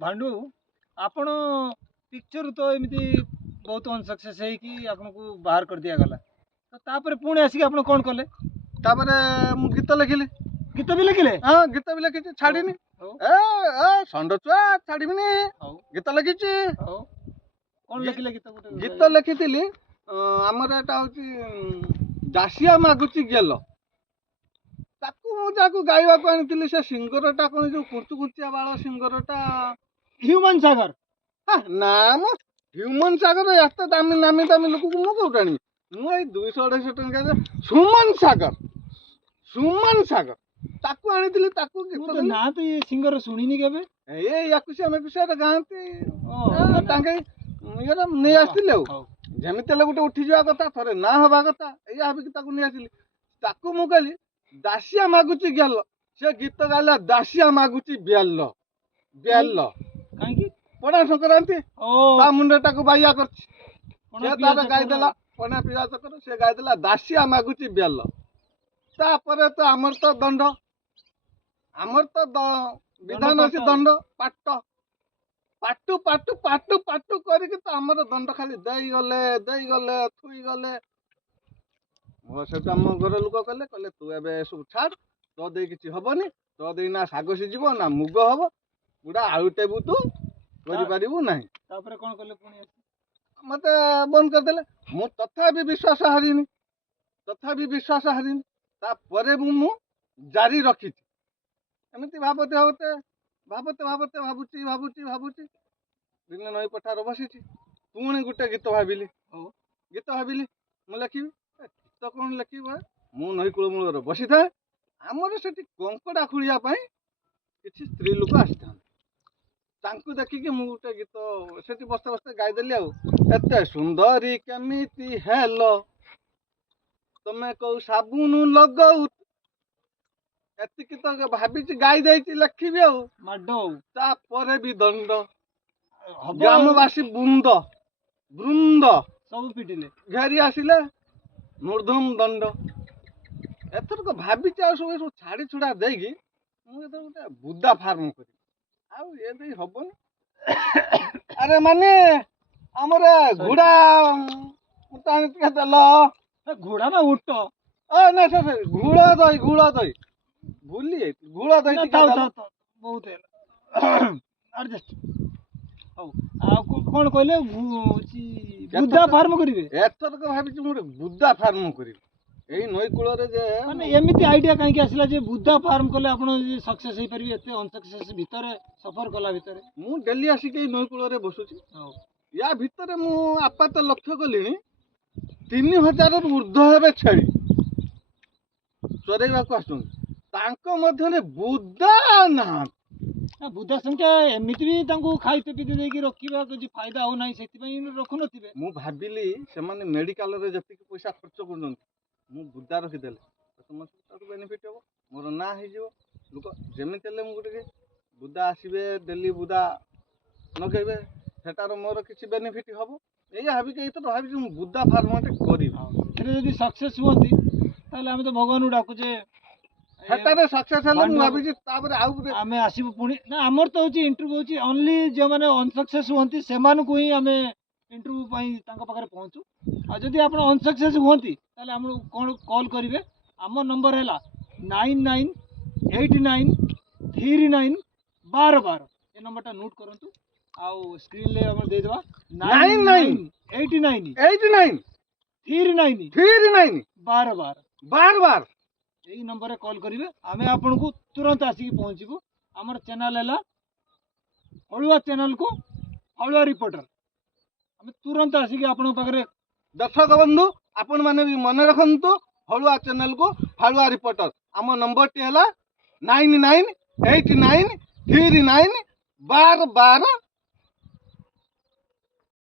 भांडू आपण पिक्चर तो एमती बहुत अनसक्सेस है कि आपन को बाहर कर दिया गला तो तापर पुणी आसिक आपण कोन कले तापर मु गीत लिखिली गीत भी लिखिले हाँ गीत भी लिखी छाड़ीनी हौ ए षंड छुआ छाड़ीबिनी हौ गीत लिखी हौ कोन लिखिले गीत गुटे गीत लिखिली आमर एटा हूँ दासिया मागुची गेल ताकू मु जाकू गाइबा को आनिथिली से सिंगरटा कोन जो कुर्तुकुर्तिया बाळ सिंगरटा ह्यूमन सागर ना म ह्यूमन सागर एत दामी नामी दामी लोक को मु कोटाणी मु ए 200 250 टंका सुमन सागर ताकू आनिथिली ताकू मु गीत तो ना तो ये सिंगर सुनिनी केबे ए याकुसिया मेकुसिया गांती ओ तांके इरा नै आस्तिले हौ ଯେମିତି ହେଲେ ଗୋଟେ ଉଠି ଯିବା କଥା ଥରେ ନା ହବା କଥା ଏଇଆ ଭାବିକି ତାକୁ ନେଇ ଆସିଲି ତାକୁ ମୁଁ କହିଲି ଦାସିଆ ମାଗୁଛି ଗେଲ ସେ ଗୀତ ଗାଇଲା ଦାସିଆ ମାଗୁଛି ବେଲ ବେଲ କାହିଁକି ପଣା ସଂକ୍ରାନ୍ତି ଓ ତା ମୁଣ୍ଡଟାକୁ ବାଇଆ କରିଛି ପଣା ସେ ପିଆଜ ତାର ଗାଇଦେଲା ପଣା ପିଆଜ ଚକ୍ର ସେ ଗାଇଦେଲା ଦାସିଆ ମାଗୁଛି ବେଲ ତାପରେ ତ ଆମର ତ ବିଧାନ ଅଛି ଦଣ୍ଡ ପାଟ ପାଟୁ ପାଟୁ ପାଟୁ ପାଟୁ କରିକି ତ ଆମର ଦଣ୍ଡ ଖାଲି ଦେଇଗଲେ ଥୁଇ ଗଲେ ମୋ ସେଠୁ ଆମ ଘର ଲୋକ କହିଲେ ତୁ ଏବେ ସବୁ ଛାଡ ତୋ ଦେଇ କିଛି ହବନି ତୋ ଦେଇ ନା ଶାଗ ସିଝିବ ନା ମୁଗ ହବ ବୁଢା ଆଳୁ ଟେବୁ ତୁ କରିପାରିବୁ ନାହିଁ ତାପରେ कोन कले पुणी आसी ମତେ ବନ୍ଦ କରିଦେଲେ ମୁଁ ତଥାପି ବିଶ୍ୱାସ ହାରିନି ତାପରେ ମୁଁ ଜାରି ରଖିଛି ଏମିତି ଭାବୁଛି ଦିନେ ନଈ ପଠାର ବସିଛି ପୁଣି ଗୋଟେ ଗୀତ ଭାବିଲି ମୁଁ ଲେଖିବି ଗୀତ କଣ ଲେଖିବି ମୁଁ ନଈ କୂଳ ମୂଳରେ ବସିଥାଏ ଆମର ସେଠି କଙ୍କଡା ଖୋଳିବା ପାଇଁ କିଛି ସ୍ତ୍ରୀ ଲୋକ ଆସିଥାନ୍ତି ତାଙ୍କୁ ଦେଖିକି ମୁଁ ଗୋଟେ ଗୀତ ସେଠି ବସ୍ତେ ଗାଇଦେଲି ଆଉ ଏତେ ସୁନ୍ଦରୀ କେମିତି ହେଲ ତମେ କୋଉ ସାବୁନ ଲଗାଉ ଏତିକି ତ ଭାବିଛି ଗାଇ ଦେଇଛି ଲେଖିବି ଆଉ ମାଡ ତାପରେ ବି ଦଣ୍ଡ ହବ ଗ୍ରାମବାସୀ ବୃନ୍ଦ ସବୁ ପିଟିଲେ ଘେରି ଆସିଲେ ମୂର୍ଦ୍ଧମ ଦଣ୍ଡ ଏଥରକ ଭାବିଛି ଆଉ ସବୁ ଛାଡି ଛୁଡା ଦେଇକି ମୁଁ ଏଥର ଗୋଟେ ବୁଦା ଫାର୍ମ କରିବି ଆଉ ଏ ଦେଇ ହବନି ଆରେ ମାନେ ଆମର ଘୋଡା ଆଣିକି ଦେଲ ଘୋड़ा ना उठ ନାଇଁ ସେ ଘୋଳ ଦହି ଭୁଲି ଯାଇଥିଲି ଘୋଳ ଦହି ଟିକେ ଦେଲ बहुत एडजस्ट हौ आ कोन कहले बुद्धा फार्म करिवे एथरक भाबिची ମୁଁ ଗୋଟେ ବୁଦା ଫାର୍ମ କରିବି ଏଇ ନଈ କୂଳରେ ଯେ माने एमिति आइडिया काहे कि आसिला जे बुद्धा फार्म कले आपण सक्सेस हे परिबे एते अनसक्सेस भितरे सफर कला भितरे ମୁଁ ଡେଲି ଆସିକି ଏଇ ନଈ କୂଳରେ ବସୁଛି ୟା ଭିତରେ ମୁଁ ଆପାତ ଲକ୍ଷ୍ୟ କଲିଣି 3000 ରୁ ଉର୍ଦ୍ଧ୍ୱ ହେବେ ଛେଳି ଚରେଇବାକୁ ଆସୁଛନ୍ତି ତାଙ୍କ ମଧ୍ୟରେ ବୁଦା ନାହାନ୍ତି बुद्धा संख्या एमिति भी तांको खाइते पिते देकी रखिबा କିଛି फायदा हो नाही सेति पई रखु नथिबे ମୁଁ ଭାବିଲି ସେମାନେ ମେଡିକାଲରେ ଯେତିକି ପଇସା ଖର୍ଚ୍ଚ କରୁଛନ୍ତି ମୁଁ ବୁଦା ରଖିଦେଲେ ସମସ୍ତଙ୍କୁ ବେନିଫିଟ୍ ହବ ମୋର ନାଁ ହେଇଯିବ ଲୋକ ଯେମିତି ହେଲେ ମୁଁ ଗୋଟେ ବୁଦା ଆସିବେ ଡେଲି ବୁଦା ଲଗେଇବେ ସେଟାର ମୋର କିଛି ବେନିଫିଟ୍ ହବ ଏଇଆ ଭାବିକି ଏଇଥର ଭାବିଛି ମୁଁ ବୁଦା ଫାର୍ମଟେ କରିବି ସେଟା ଯଦି ସକ୍ସେସ୍ ହୁଅନ୍ତି ତାହେଲେ ଆମେ ତ ଭଗବାନଙ୍କୁ ଡାକୁଛେ ସେଟାରେ ସକ୍ସେସ୍ ହେଲେ ମୁଁ ଭାବିଛି ତାପରେ ଆଉ ଗୋଟେ ଆମେ ଆସିବୁ ପୁଣି ନା ଆମର ତ ହଉଛି ଇଣ୍ଟରଭ୍ୟୁ ହଉଛି ଓନ୍ଲି ଯେଉଁମାନେ ଅନସକ୍ସେସ୍ ହୁଅନ୍ତି ସେମାନଙ୍କୁ ହିଁ ଆମେ ଇଣ୍ଟରଭ୍ୟୁ ପାଇଁ ତାଙ୍କ ପାଖରେ ପହଞ୍ଚୁ ଆଉ ଯଦି ଆପଣ ଅନସକ୍ସେସ୍ ହୁଅନ୍ତି ତାହେଲେ ଆମକୁ କ'ଣ କଲ୍ କରିବେ ଆମ ନମ୍ବର ହେଲା 9989393912 ଏ ନମ୍ବରଟା ନୋଟ୍ କରନ୍ତୁ ଆଉ ସ୍କ୍ରିନ୍ରେ ଆମର ଦେଇଦେବା 9989393912 এই নম্বরে কল করিবে আমি আপনাকে তুরন্ত আসিকি পৌঁছবু আমার চ্যানেল হেলা হলুয়া চ্যানেল को हलुआ रिपोर्टर আমি তুরন্ত আসিকি আপনার পাখরে दर्शक बंधु आपण माने भी मन रखंतु हलुआ चैनल को हलुआ रिपोर्टर आम नंबर टी है 9989393912